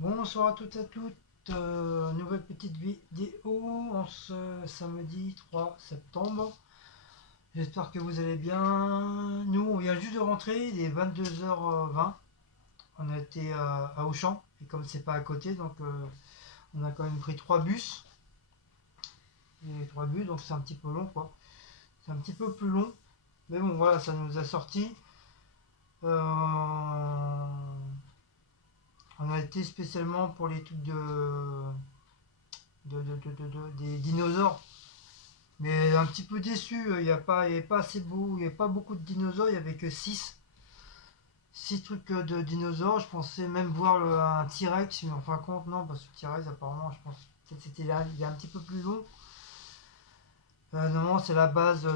Bonsoir à toutes et à toutes, nouvelle petite vidéo en ce samedi 3 septembre. J'espère que vous allez bien. Nous, on vient juste de rentrer, il est 22h20. On a été à Auchan, et comme c'est pas à côté, donc on a quand même pris 3 bus. Et 3 bus, donc c'est un petit peu long, quoi. C'est un petit peu plus long, mais bon, voilà, ça nous a sorti. On a été spécialement pour les trucs des dinosaures. Mais un petit peu déçu, il y avait pas assez beau, il n'y avait pas beaucoup de dinosaures, il n'y avait que 6 trucs de dinosaures. Je pensais même voir un T-Rex, mais en fin de compte, non, parce que le T-Rex, apparemment, je pense peut-être c'était là, il est un petit peu plus long. Normalement, c'est la base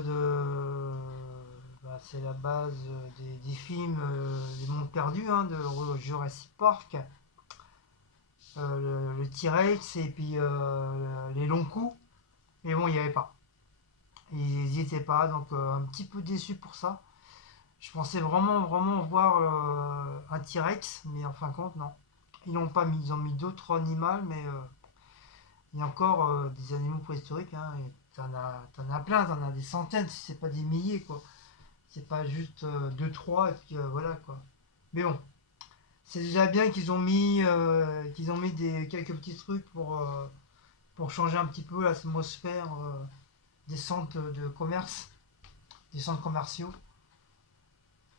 c'est la base des films Les Mondes Perdus hein, de Jurassic Park. Le T-Rex et puis les longs coups. Mais bon, il n'y avait pas. Ils n'y étaient pas, donc un petit peu déçu pour ça. Je pensais vraiment voir un T-Rex, mais en fin de compte, non. Ils n'ont pas mis, ils ont mis d'autres animaux, mais il y a encore des animaux préhistoriques. Hein, et t'en as plein, t'en as des centaines, si c'est pas des milliers, quoi. C'est pas juste 2, 3, et puis voilà, quoi. Mais bon, c'est déjà bien qu'ils ont mis quelques petits trucs pour changer un petit peu l'atmosphère des centres de commerce, des centres commerciaux.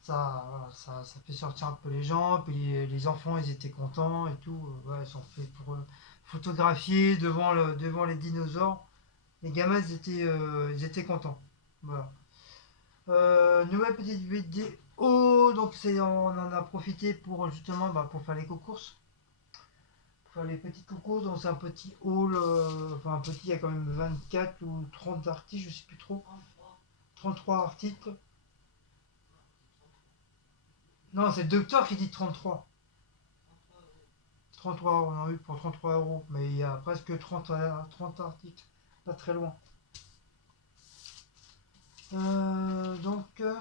Ça, voilà, ça fait sortir un peu les gens, puis les enfants ils étaient contents et tout. Ouais, ils sont faits pour photographier devant les dinosaures. Les gamins ils étaient contents. Voilà. Nouvelle petite vidéo, donc on en a profité pour justement pour faire les courses. Pour faire les petites courses, donc c'est un petit haul, enfin un petit, il y a quand même 24 ou 30 articles, je sais plus trop. 33 articles. Non, c'est le docteur qui dit 33. 33 on en a eu pour 33 €, mais il y a presque 30 articles, pas très loin. Donc, 33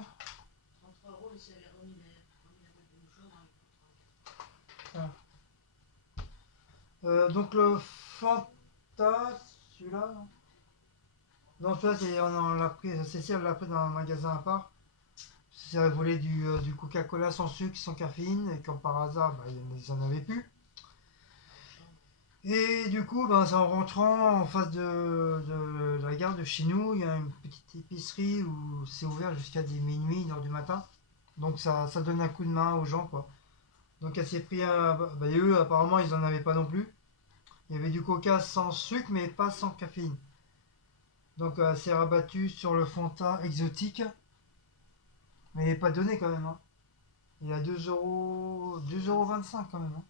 €, mais si elle avait remis la boîte de mouchoirs dans les ah. Donc le Fanta, celui-là, non, celui-là, on l'a pris, Cécile l'a pris dans un magasin à part. Ça voulait du Coca-Cola sans sucre, sans caféine, et comme par hasard, ils en avaient plus. Et du coup, c'est en rentrant en face de la gare de chez nous, il y a une petite épicerie où c'est ouvert jusqu'à des minuit, 1h du matin. Donc ça donne un coup de main aux gens, quoi. Donc elle s'est pris un... et eux, apparemment, ils en avaient pas non plus. Il y avait du coca sans sucre, mais pas sans caféine. Donc elle s'est rabattue sur le Fanta exotique. Mais il n'est pas donné quand même. Hein. Il est à 2,25 € quand même. Hein.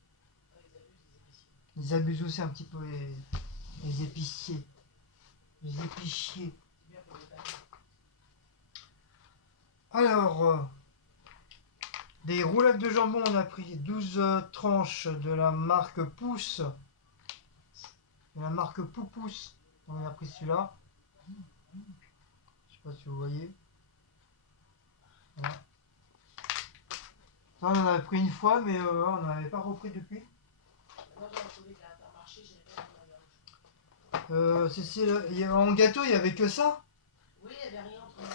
Ils abusent aussi un petit peu les épiciers. Les épiciers. Alors, des roulades de jambon, on a pris 12 tranches de la marque Pouce. De la marque Poupousse. On a pris celui-là. Je sais pas si vous voyez. Voilà. Ça, on en avait pris une fois, mais on n'en avait pas repris depuis. Moi, j'avais trouvé qu'à Intermarché, j'avais pas En gâteau, il y avait que ça. Oui, il n'y avait rien entre nous.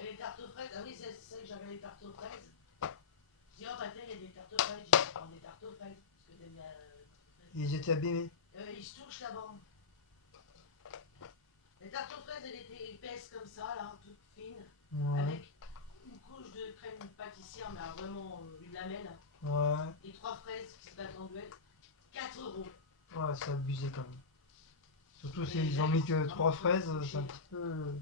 Et les tartes aux fraises, ah oui, c'est ça que j'avais les tartes aux fraises. Je dis, oh, bah, tiens, il y a des tartes aux fraises. Je vais prendre des tartes aux fraises. Parce que t'aimes bien Ils étaient abîmés. Ils se touchent là-bas. Les tartes aux fraises, elles étaient épaisses comme ça, là, toutes fines. Ouais. Avec une couche de crème pâtissière, mais vraiment une lamelle. Ouais. Et 3 fraises qui se battent en duel. 4 €. Ouais, c'est abusé quand même. Surtout s'ils ont mis que 3 fraises, c'est un petit peu.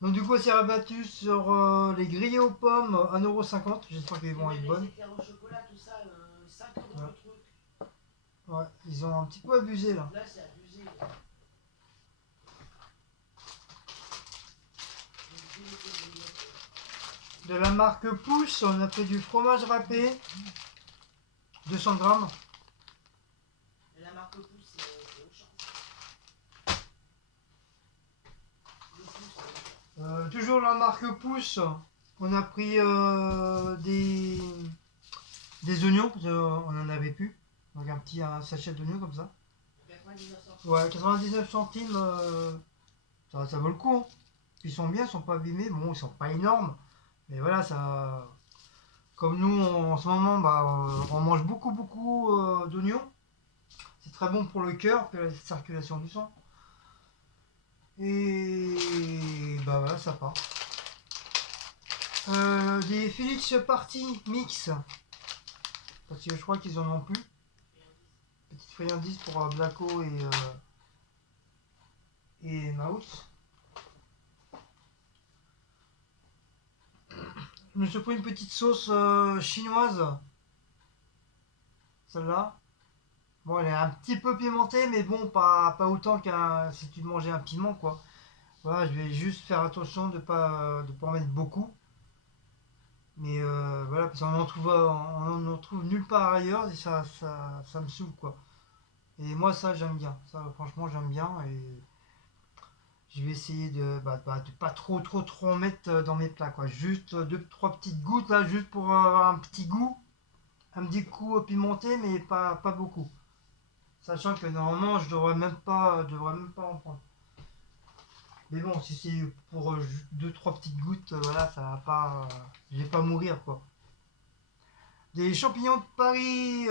Donc du coup, on s'est rabattu sur les grillés aux pommes, 1,50 €. J'espère qu'ils vont être bonnes. Les éclairs au chocolat, tout ça, 5 € Ouais. le truc. Ouais, ils ont un petit peu abusé là. Là, c'est abusé. De la marque Pouce, on a pris du fromage râpé, 200 grammes. Et la marque Pouce, c'est Auchan. Toujours la marque Pouce, on a pris des oignons, on en avait plus. Donc un sachet d'oignons comme ça. 99 centimes. Ouais, 99 centimes, ça vaut le coup, hein. Ils sont bien, ils sont pas abîmés. Bon, ils sont pas énormes. Mais voilà, ça. Comme nous, en ce moment, bah, on mange beaucoup d'oignons. C'est très bon pour le cœur, pour la circulation du sang. Et bah voilà, ça part. Des Philips Party Mix. Parce que je crois qu'ils en ont plus. Petite friandise pour Blacko et Mouse. Je me suis pris une petite sauce chinoise. Celle-là. Bon, elle est un petit peu pimentée, mais bon, pas autant qu'un si tu mangeais un piment, quoi. Voilà, je vais juste faire attention de pas en mettre beaucoup. Mais voilà, parce qu'on en trouve nulle part ailleurs et ça me saoule, quoi. Et moi, ça, j'aime bien. Ça, franchement, j'aime bien. Et je vais essayer de pas trop en mettre dans mes plats, quoi. Juste deux, trois petites gouttes, là, juste pour avoir un petit goût. Un petit coup pimenté, mais pas beaucoup. Sachant que normalement, je devrais même pas en prendre. Mais bon, si c'est pour deux, trois petites gouttes, voilà, ça va pas. Je vais pas mourir, quoi. Des champignons de Paris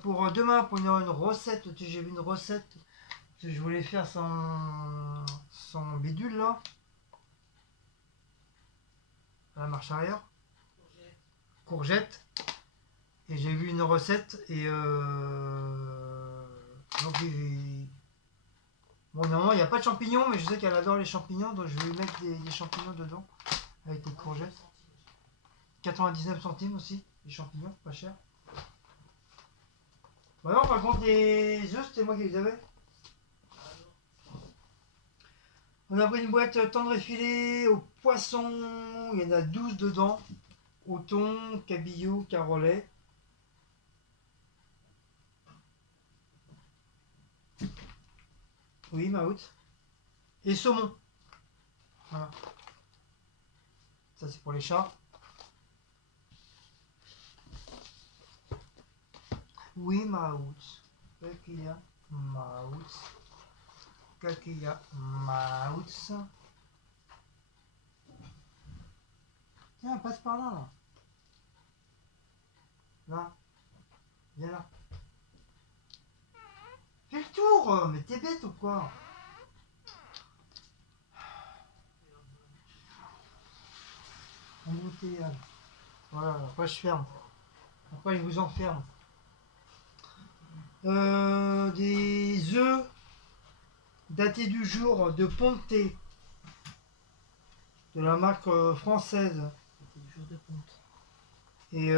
pour demain, pour une recette. J'ai vu une recette que je voulais faire sans bidule, là. À la marche arrière. Courgette. Et j'ai vu une recette et donc bon, normalement il n'y a pas de champignons, mais je sais qu'elle adore les champignons, donc je vais mettre des champignons dedans avec des courgettes. 99 centimes aussi, les champignons, pas cher. Bah non, par contre les œufs c'était moi qui les avais. On a pris une boîte tendre et filet au poisson, il y en a 12 dedans. Au thon, cabillaud, carolet. Oui, Maout. Et saumon. Voilà. Ça, c'est pour les chats. Oui, Maout. Qu'est-ce qu'il y a, Maout? Qu'est-ce qu'il y a, Maout? Tiens, passe par là, là. Là. Viens là. Fais le tour, mais t'es bête ou quoi? Embouteillage. Voilà, après je ferme. Après je vous enferme. Des œufs datés du jour de Ponté. De la marque française. Datés du jour de ponte. Et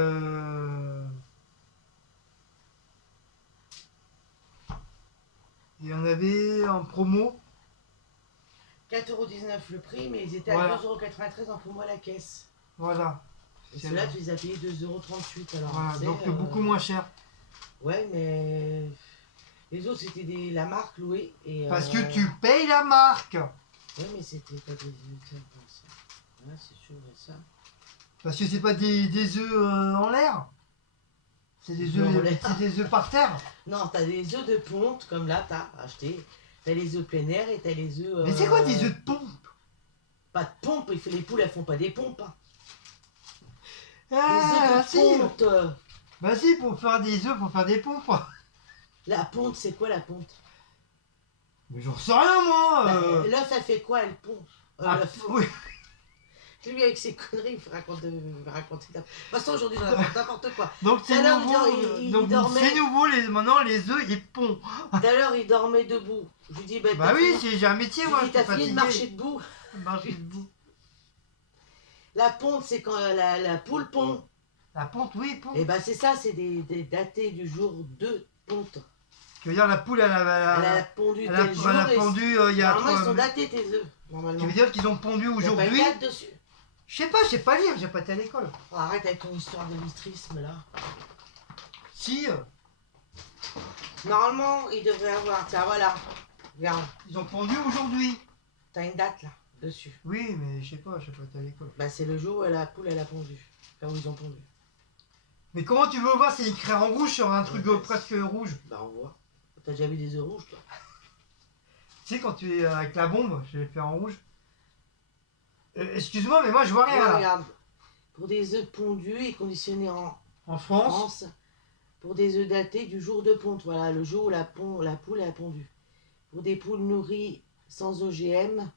il y en avait en promo. 4,19€ le prix, mais ils étaient Voilà. à 2,93€ en promo à la caisse. Voilà. Et ceux-là, tu les as payés 2,38€. Alors, Voilà, tu sais, donc beaucoup moins cher. Ouais, mais les autres, c'était la marque louée. Et, Parce que tu payes la marque. Ouais, mais c'était pas des œufs. Ouais, c'est sûr, ça. Parce que c'est pas des œufs en l'air. C'est des En œufs, l'air. c'est des œufs par terre. Non, t'as des œufs de ponte, comme là, t'as acheté. T'as les œufs plein air et t'as les œufs. Mais c'est quoi des œufs de pompe? Pas de pompe, les poules, elles font pas des pompes. Hein. Ah, Les œufs si. de ponte. Bah si, pour faire des œufs, pour faire des pompes. La ponte, c'est quoi la ponte? Mais j'en sais rien, moi. L'œuf, ça fait quoi, elle pompe? Ah, L'œuf. oui. Lui, avec ses conneries, il raconter. De toute façon, aujourd'hui, je raconte n'importe quoi. Donc c'est Tout à l'heure, nouveau. il Donc dormait. c'est nouveau. Maintenant les œufs ils pondent. Tout à l'heure, il dormait debout. Je lui dis, Bah t'as oui, fini- j'ai un métier je moi. lui dis, Je t'as suis fini de fatigué. marcher debout. Marcher debout. La ponte, c'est quand la poule pond. La ponte, oui, ponte. Et ben c'est ça, c'est des datés du jour de ponte. Tu veux dire la poule, elle Elle a pondu tel jour. a pondu il y a Normalement, ils sont 3. datés tes œufs. Normalement. Tu veux dire qu'ils ont pondu Il y a pas une aujourd'hui? date dessus. Je sais pas lire, j'ai pas été à l'école. Oh, arrête avec ton histoire de listrisme là. Si, Normalement, il devrait avoir. Tiens, voilà. Regarde, ils ont pondu aujourd'hui. t'as une date là, dessus. Oui, mais je sais pas été à l'école. Bah, c'est le jour où la poule elle a pondu. Enfin, où ils ont pondu. Mais comment tu veux voir, c'est écrit en rouge sur un truc Ouais, presque rouge. Bah on voit. T'as déjà vu des œufs rouges toi? Tu sais, quand tu es avec la bombe, je l'ai fait en rouge. Excuse-moi, mais moi je vois rien Là, là. regarde. Pour des œufs pondus et conditionnés en En France, France, pour des œufs datés du jour de ponte, voilà, le jour où la poule a pondu. Pour des poules nourries sans OGM,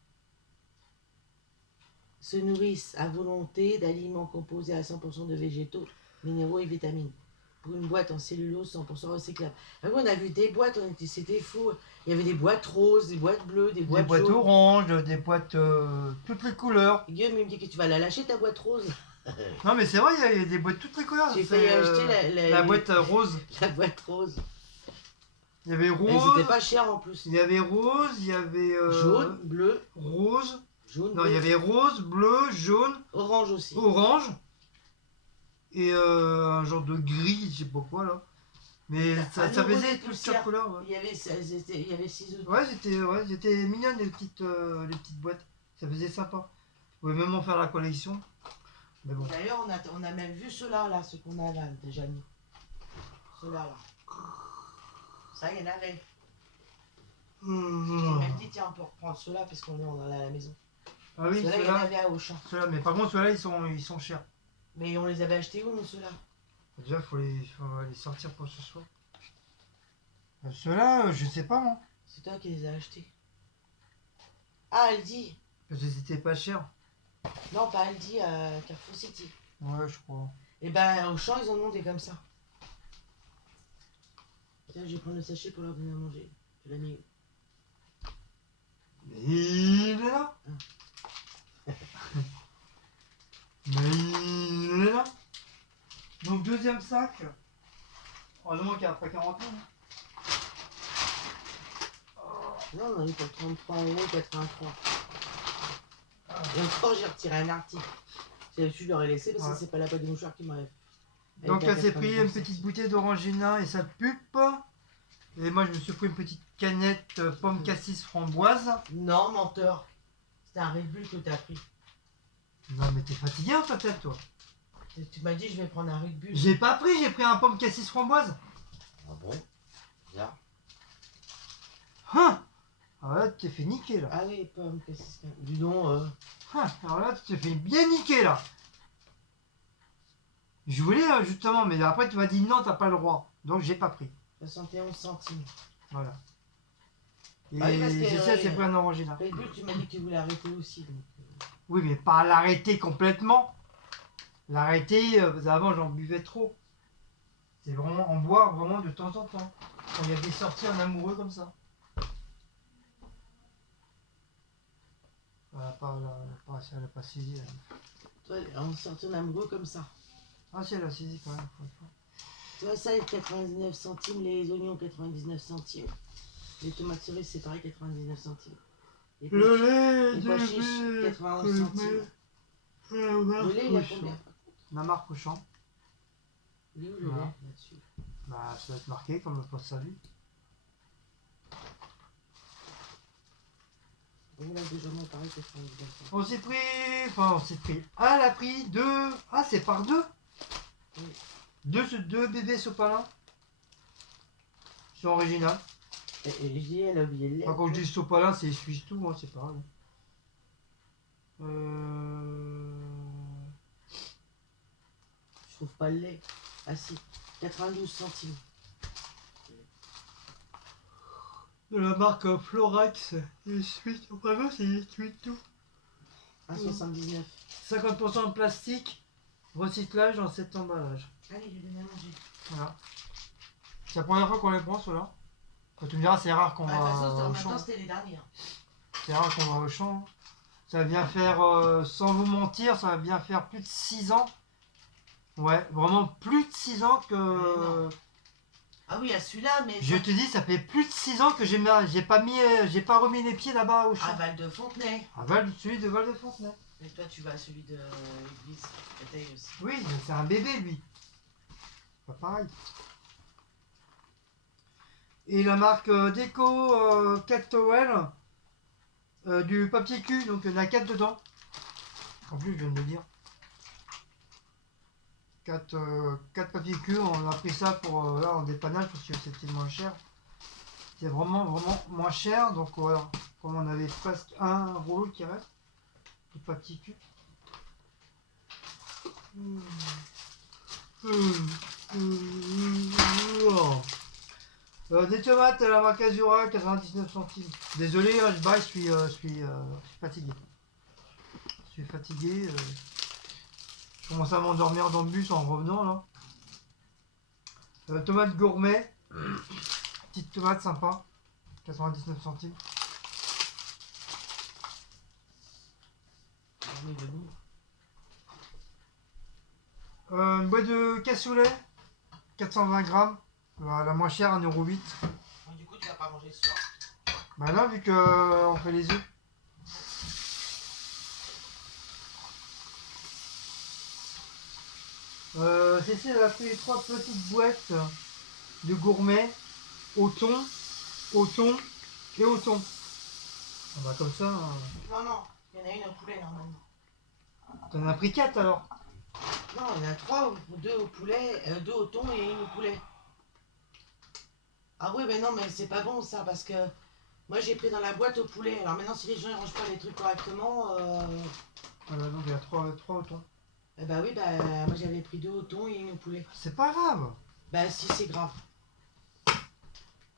se nourrissent à volonté d'aliments composés à 100% de végétaux, minéraux et vitamines. Pour une boîte en cellulose 100% recyclable. Ah oui, on a vu des boîtes, c'était fou. Il y avait des boîtes roses, des boîtes bleues, des des boîtes boîtes jaunes. oranges, des boîtes toutes les couleurs. Guillaume il me dit que tu vas la lâcher ta boîte rose. Non, mais c'est vrai, il y a des boîtes toutes les couleurs. J'ai C'est, failli acheter la boîte rose. la boîte rose. Il y avait Elles rose, étaient pas chères en plus. il y avait rose, il y avait Jaune, bleu, rose. jaune, Non, bleu, il y avait rose, bleu, jaune, orange aussi. orange et un genre de gris, je sais pas quoi là. Mais ça nouveau faisait des toutes poussières. les couleurs. Ouais, Il y avait 6 œufs. ouais, c'était mignonne les petites boîtes. Ça faisait sympa. Vous pouvez même en faire la collection. Mais bon. D'ailleurs, on a même vu ceux-là, là, ceux qu'on a là, déjà nous. Ceux-là, là. Ça, il y en avait. J'ai même dit, tiens, on peut reprendre ceux-là parce qu'on est à la maison. Ah oui, Ceux-là, il y en avait à Auchan. ceux-là, mais par contre, ceux-là, ils sont chers. Mais on les avait achetés où, nous, ceux-là? Déjà, faut les sortir pour ce soir. Ceux-là, je sais pas, moi. C'est toi qui les as achetés. Ah, Aldi. Parce que c'était pas cher. Non, pas Aldi, Carrefour City. Ouais, je crois. Et ben, Auchan, ils en ont des comme ça. Tiens, je vais prendre le sachet pour leur donner à manger. Tu l'as mis où? Mais il est là. Mais il est là. Donc, deuxième sac. Heureusement qu'il n'y a pas 40 ans. Non, on en a eu pour 33,83 €. Et encore, j'ai retiré un article. Je l'aurais laissé parce que Ouais. c'est pas la boîte de mouchoirs qui m'aurait. Donc, elle s'est pris une petite bouteille d'orangina et sa pupe. Et moi, je me suis pris une petite canette pomme cassis framboise. Non, menteur. C'était un Red Bull que t'as pris. Non, mais t'es fatigué en ta tête, toi. Tu m'as dit, je vais prendre un Red Bull. J'ai pas pris, j'ai pris un pomme cassis framboise. Ah bon? Bizarre. Hein? Alors là, tu t'es fait niquer là. Ah oui, pomme, qu'est-ce que c'est? Dis donc, Hein, alors là, tu t'es fait bien niquer là. Je voulais justement, mais après tu m'as dit non, t'as pas le droit. Donc j'ai pas pris. 71 centimes. Voilà. Et Ah oui, parce que, c'est ça, c'est pris un orangina. Red Bull, tu m'as dit que tu voulais arrêter aussi. Donc, Oui, mais pas l'arrêter complètement. L'arrêter, avant j'en buvais trop. C'est vraiment en boire vraiment de temps en temps. Quand il y a des sorties en amoureux comme ça. Elle a pas saisi. toi, on sortit un amoureux comme ça. Ah si, elle a saisi quand même. Tu vois, ça, 99 centimes, les oignons, 99 centimes. Les tomates cerises, c'est pareil, 99 centimes. Les pois Le lait les pois chiches, 91 centimes. Le lait, il a combien? La marque au champ. Il est où le Voilà. lait là-dessus? Bah, ça doit être marqué comme le poste salut. On a déjà moins pareil, 99 centimes. On s'est pris. Enfin, on s'est pris. Ah, elle a pris deux. Ah, c'est par deux. Oui. Deux bébés sopalins. C'est original. Et je dis, elle a oublié le lait. Enfin, quand je dis sopalin, c'est suisse tout, hein, c'est pareil. Je trouve pas le lait. Ah si, 92 centimes. De la marque Florax. Et suite. Vraiment, c'est suite tout. 1,79. 50% de plastique. Recyclage dans cet emballage. Allez, je vais donner à manger. Voilà. C'est la première fois qu'on les prend, ceux-là. Quand tu me diras, c'est rare qu'on Bah, de va toute façon, au maintenant, champ. c'était les derniers. C'est rare qu'on va au champ. Ça vient faire, sans vous mentir, ça va bien faire plus de 6 ans. Ouais, vraiment plus de 6 ans Mais que... non. Ah oui, à celui-là, mais. Je te dis, ça fait plus de 6 ans que j'ai pas remis les pieds là-bas au champ. À Val de Fontenay. Celui de Val de Fontenay. Mais toi, tu vas à celui de l'église. Créteil aussi. Oui, mais c'est un bébé, lui. Pas pareil. Et la marque Déco 4 Towel, du papier cul, donc il y en a 4 dedans. En plus, je viens de le dire. 4 papiers cul. On a pris ça pour là en dépannage parce que c'était moins cher. C'est vraiment moins cher. Donc voilà, comme on avait presque un rouleau qui reste de papier cul. Des tomates à la Macasura, 99 centimes. Désolé, je baille, je suis fatigué. Je suis fatigué. Je commence à m'endormir dans le bus en revenant là. Tomate gourmet. Petite tomate sympa. 99 centimes. Une boîte de cassoulet. 420 grammes. La moins chère, 1,08 €. Du coup, tu vas pas manger ce soir. Bah là, vu que on fait les œufs. CC elle a fait 3 petites boîtes de gourmet au thon et au thon. Ah bah comme ça, Non, il y en a une au poulet normalement. t'en as pris 4 alors. Non, il y en a 3, 2 au poulet, 2 au thon et une au poulet. Ah oui, mais non, mais c'est pas bon ça parce que moi j'ai pris dans la boîte au poulet. Alors maintenant, si les gens ils rangent pas les trucs correctement, Voilà, donc il y a 3 au thon. eh bah oui, bah moi j'avais pris 2 au thon et une au poulet. C'est pas grave. Bah si, c'est grave.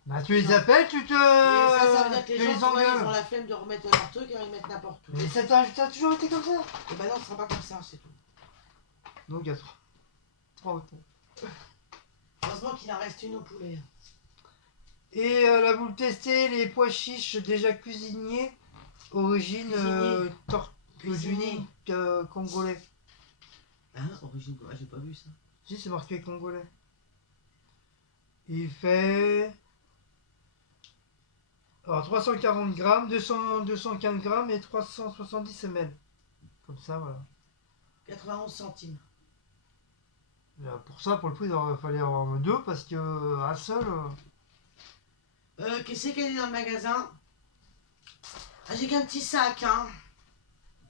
Bah tu les appelles, tu te... Mais ça veut dire que tu les gens, tu vois, ils ont engueules. la flemme de remettre leur truc et ils mettent n'importe où. Mais t'as toujours été comme ça. Et bah non, ce sera pas comme ça, c'est tout. Donc il y a 3 au thon. Heureusement qu'il en reste une au poulet. Et là vous le testez, les pois chiches déjà cuisinés, origine Cuisinés. congolais. Hein, origine, j'ai pas vu ça. Si, c'est marqué congolais. Il fait... Alors 340 grammes, 215 grammes et 370 ml. Comme ça, voilà. 91 centimes. Pour ça, pour le prix, il fallait en avoir deux parce que un seul... Qu'est-ce qu'il y a dans le magasin? Ah, j'ai qu'un petit sac, hein.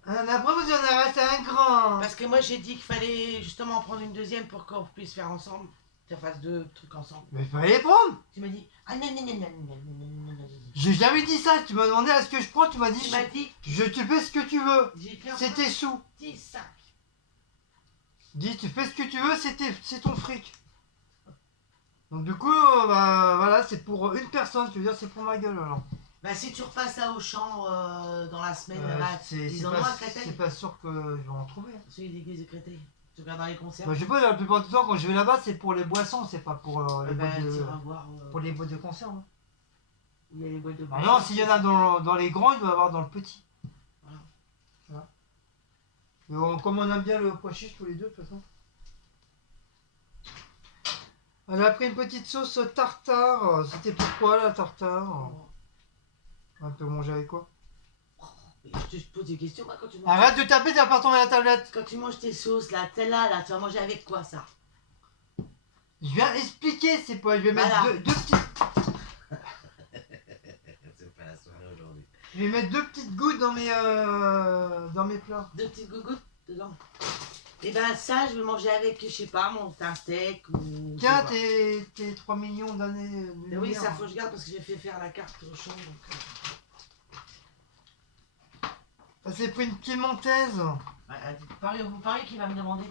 Après, vous en avez resté un grand. Parce que moi, j'ai dit qu'il fallait justement prendre une deuxième pour qu'on puisse faire ensemble. Qu'on fasse 2 trucs ensemble. Mais il fallait les prendre. Tu m'as dit, ah non, non, non, non, non, non, non, non, non. J'ai jamais dit ça. Tu m'as demandé à ce que je prends. Tu m'as dit, Tu m'as dit, je te fais ce que tu veux. j'ai qu'un C'est tes sous. petit sac. Dis, tu fais ce que tu veux, c'est ton fric. Donc du coup, bah voilà, c'est pour une personne. Tu veux dire, c'est pour ma gueule alors. Bah, si tu repasses à Auchan dans la semaine, là, C'est ils en ont pas, à Créteil. c'est pas sûr que je vais en trouver. Celui d'église de Créteil. Tu regardes dans les conserves. Bah, je sais pas, la plupart du temps, quand je vais là-bas, c'est pour les boissons, c'est pas pour les Bah, boîtes tu de, iras voir pour les boîtes de conserve. Hein. où il y a les boîtes de Ah non, s'il y en a dans les grands, il doit y avoir dans le petit. Voilà. Mais comme on aime bien le pois chiche tous les deux, de toute façon. Elle a pris une petite sauce tartare. C'était pourquoi la tartare? On peut manger avec quoi? Je te pose des questions, moi, quand tu manges. Arrête de taper, tu vas pas retomber la tablette. Quand tu manges tes sauces, là, celle-là, tu vas manger avec quoi, ça? Je viens expliquer, c'est pas. Je vais mettre Voilà. deux petites. C'est pas la soirée aujourd'hui. Je vais mettre 2 petites gouttes dans mes plats. 2 petites gougouttes dedans. Et ben ça, je vais manger avec, je sais pas, mon steak ou. Tiens, tes 3 millions d'années. Mais oui, ça faut que je garde parce que j'ai fait faire la carte au champ. Donc... Ça s'est pris une piémontaise. Vous pariez qui va me demander.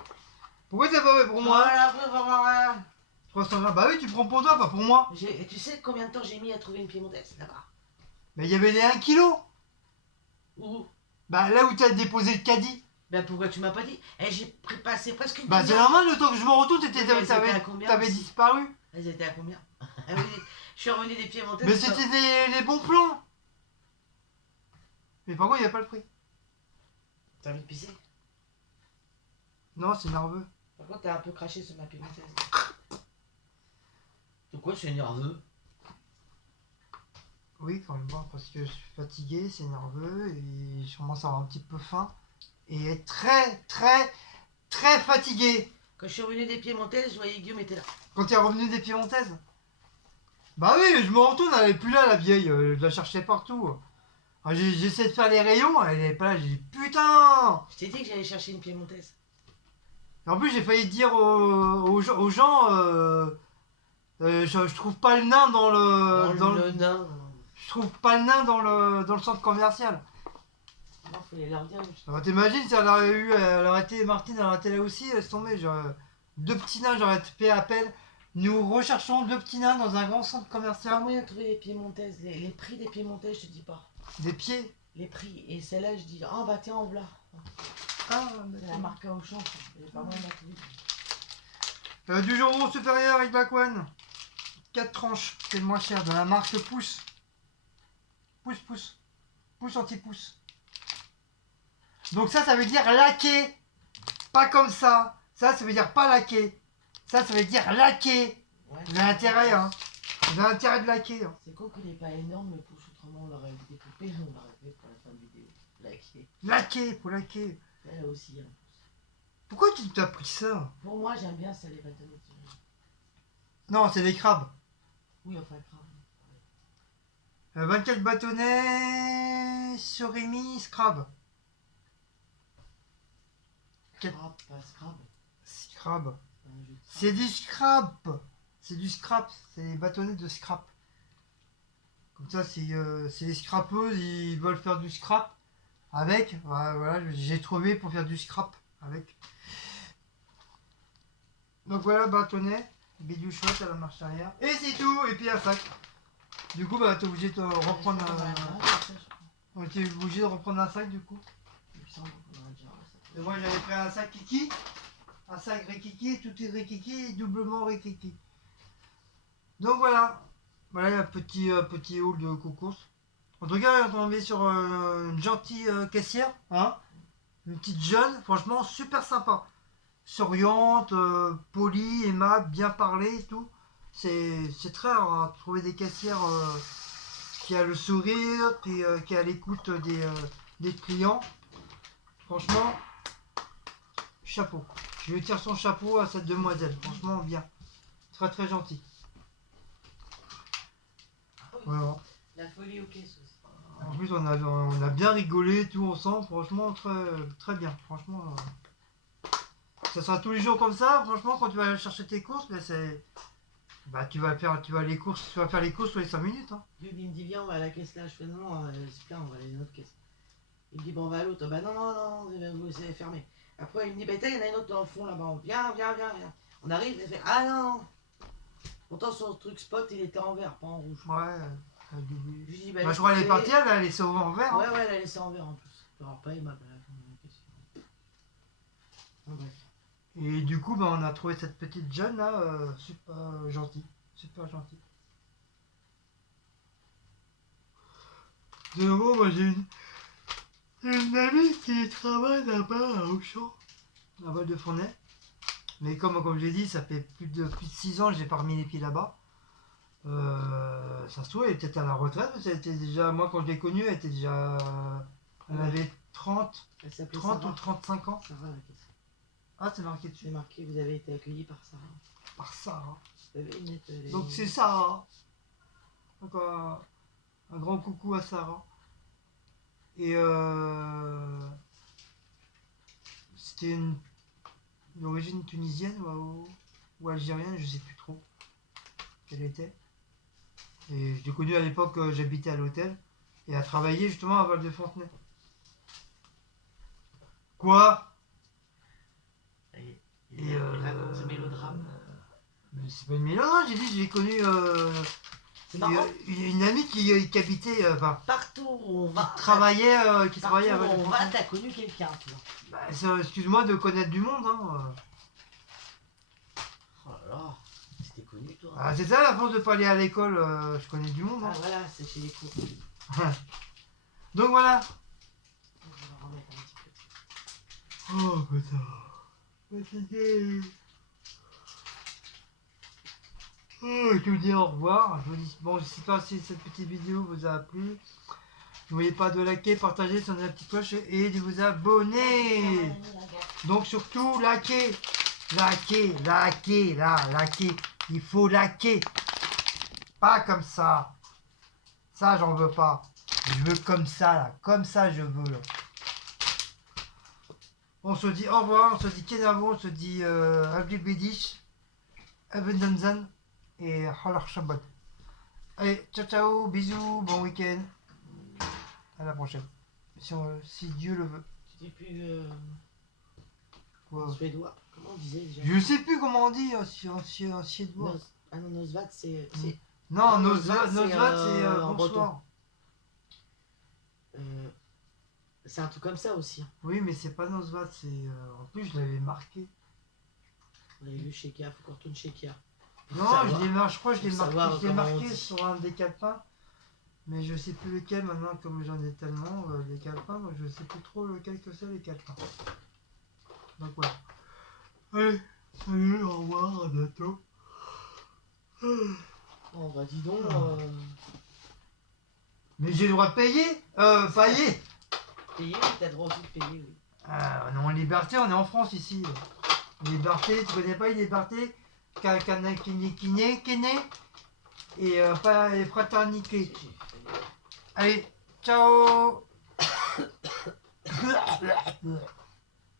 Pourquoi t'as pas fait pour moi? Voilà. 300 grammes. Bah oui, tu prends pour toi, pas pour moi. Et tu sais combien de temps j'ai mis à trouver une piémontaise là-bas? Mais il y avait les 1 kilo. Où? Bah là où t'as déposé le caddie. Ben pourquoi tu m'as pas dit? J'ai passé presque une Bah c'est demi-heure. normal, le temps que je me retourne, Oui, mais elles étaient à combien t'avais aussi disparu. Elles étaient à combien? Ah oui, je suis revenu des piémontaises. Mais c'était les bons plans. Mais par contre, il n'y a pas le prix. T'as envie de pisser? Non, c'est nerveux. Par contre, t'as un peu craché sur ma piémontaise. Pourquoi je suis nerveux? Oui, quand même, parce que je suis fatigué, c'est nerveux, et je commence à avoir un petit peu faim. Et être très fatigué. Quand je suis revenu des piémontaises, je voyais Guillaume était là. Quand t'es revenu des piémontaises? Bah oui, je me retourne, elle est plus là, la vieille, je la cherchais partout. Alors, j'essaie de faire les rayons, elle est pas là, j'ai dit putain. Je t'ai dit que j'allais chercher une piémontaise. Et en plus, j'ai failli dire aux gens, je trouve pas le nain dans Le nain. je trouve pas le nain dans le centre commercial. Non, faut les leur dire. Alors t'imagines si elle aurait été, Martine, elle aurait été là aussi, laisse tomber, deux petits nains, j'aurais fait appel. Nous recherchons deux petits nains dans un grand centre Pas commercial. moyen de trouver les piémontaises. Les prix des piémontaises, je te dis pas. Des pieds. Les prix. Et celle-là, je dis, ah bah tiens, en voilà. Ah, C'est la marque au champ. Il est pas moyen de la trouver. du jambon supérieur avec Black One. 4 tranches, c'est le moins cher, de la marque Pouce. Pouce. Pouce anti-pouce. Donc ça veut dire laqué. Pas comme ça. Ça veut dire pas laqué. Ça veut dire laqué. Ouais. Vous avez intérêt, hein. Vous avez intérêt de laquer. Hein. C'est con qu'il est pas énorme, le pouce. Autrement, on l'aurait découpé. On l'aurait fait pour la fin de vidéo. Laqué. Laqué, pour laquer. Elle a aussi un pouce. Pourquoi tu t'as pris ça? Pour moi, j'aime bien ça, les bâtonnets. Non, c'est des crabes. Oui, enfin, grave. 24 bâtonnets sur Rémi Scrab. Scrap, pas scrap. Scrab. C'est un jeu de C'est du scrap. C'est du scrap. C'est des bâtonnets de scrap. Comme ça, c'est les scrapeuses, ils veulent faire du scrap avec. Voilà, j'ai trouvé pour faire du scrap avec. Donc voilà, bâtonnet, bidule chouette à la marche arrière. Et c'est tout. Et puis un sac. Du coup, t'es obligé de reprendre t'es obligé de reprendre un sac du coup. Et moi, j'avais pris un sac Kiki. Un sac Rikiki, tout est Rikiki, doublement Rikiki. Donc voilà. Voilà un petit haul de cocos. En tout cas, on est tombé sur une gentille caissière. Hein, une petite jeune, franchement, super sympa. Souriante, polie, aimable, bien parlée et tout. C'est très rare hein, de trouver des caissières qui a le sourire, qui est à l'écoute des clients. Franchement, chapeau. Je lui tire son chapeau à cette demoiselle. Franchement, bien. Très très gentil. Voilà. La folie aux caisses aussi. En plus, on a bien rigolé tout ensemble. Franchement, très, très bien. Franchement, ça sera tous les jours comme ça. Franchement, quand tu vas aller chercher tes courses, ben, tu vas faire les courses tous les 5 minutes. Hein. Il me dit, viens, on va à la caisse là. Je fais, non, c'est plein, on va aller à une autre caisse. Il me dit, bon, on va à l'autre. Bah non, c'est fermé. Après, il me dit, bah il y en a une autre dans le fond là-bas. Viens. On arrive, il fait, ah non. Pourtant, son truc spot, il était en vert, pas en rouge. Ouais. Je lui dis, Bah, je crois qu'elle est partie, elle a laissé en vert. Hein. Ouais, elle a laissé en vert en plus. Alors, pas aimable à la fin de la question. Bref. Et du coup, on a trouvé cette petite jeune là, super gentille. Super gentille. De nouveau, moi j'ai une amie qui travaille là-bas à Auchan, à Val de Fournet. Mais comme j'ai dit, ça fait plus de 6 ans que j'ai pas remis les pieds là-bas. Ça se trouve, elle était peut-être à la retraite. C'était déjà, moi quand je l'ai connue, elle était déjà. Elle avait 30 ou 35 ans. Sarah, la caisse. Ah, c'est marqué dessus. C'est marqué, vous avez été accueilli par Sarah. Par Sarah. Les... Donc c'est Sarah. Donc un grand coucou à Sarah. Et c'était une origine tunisienne ou algérienne, je sais plus trop quelle était. Et je l'ai connue à l'époque, j'habitais à l'hôtel et elle travaillait justement à Val de Fontenay. Quoi? Il raconte ce mélodrame. Mais c'est pas une mélange, non, j'ai dit j'ai connu une amie qui habitait partout où on va. Qui travaillait à Val de on va, t'as connu quelqu'un, tu vois. Bah, excuse-moi de connaître du monde. Hein. Oh là là, c'était connu toi. Ah, c'est ça la force de pas aller à l'école, je connais du monde. Hein. Ah voilà, c'est chez les cours. Donc voilà. Je vais remettre un petit peu. Oh putain. Fatigué. Oh, je vous dis au revoir. Je vous dis, bon, je sais pas si cette petite vidéo vous a plu. N'oubliez pas de liker, partager, sonner la petite cloche et de vous abonner. Donc surtout, likez. Likez. Il faut liker. Pas comme ça. Ça, j'en veux pas. Je veux comme ça, là. Comme ça, je veux, là. On se dit au revoir, on se dit Kenavo, on se dit Abdi Bedish, Abendanzan et Halar Shabbat. Allez, ciao ciao, bisous, bon week-end. À la prochaine. Si Dieu le veut. C'était plus Quoi. en suédois. Comment on disait déjà? Je sais plus comment on dit en suédois. Ah non, Nosvat, c'est. Non, Non, Nosvat, c'est, c'est en bonsoir. C'est un truc comme ça aussi. Hein. Oui, mais c'est pas Nosvat, c'est. En plus, je l'avais marqué. On l'avait vu chez Kia, faut qu'on retourne chez Kia. Non, je crois que je l'ai marqué sur un des calepins. Mais je sais plus lequel maintenant, comme j'en ai tellement, les calepins, donc je sais plus trop lequel que c'est les calepins. Donc voilà. Allez, salut, au revoir, à bientôt. Oh bah dis donc. Mais j'ai le droit de payer payer. Payer, t'as le droit aussi de payer, oui. On est en liberté, on est en France ici. Liberté, tu connais pas une liberté kiné et pas les fraternité. Allez, ciao.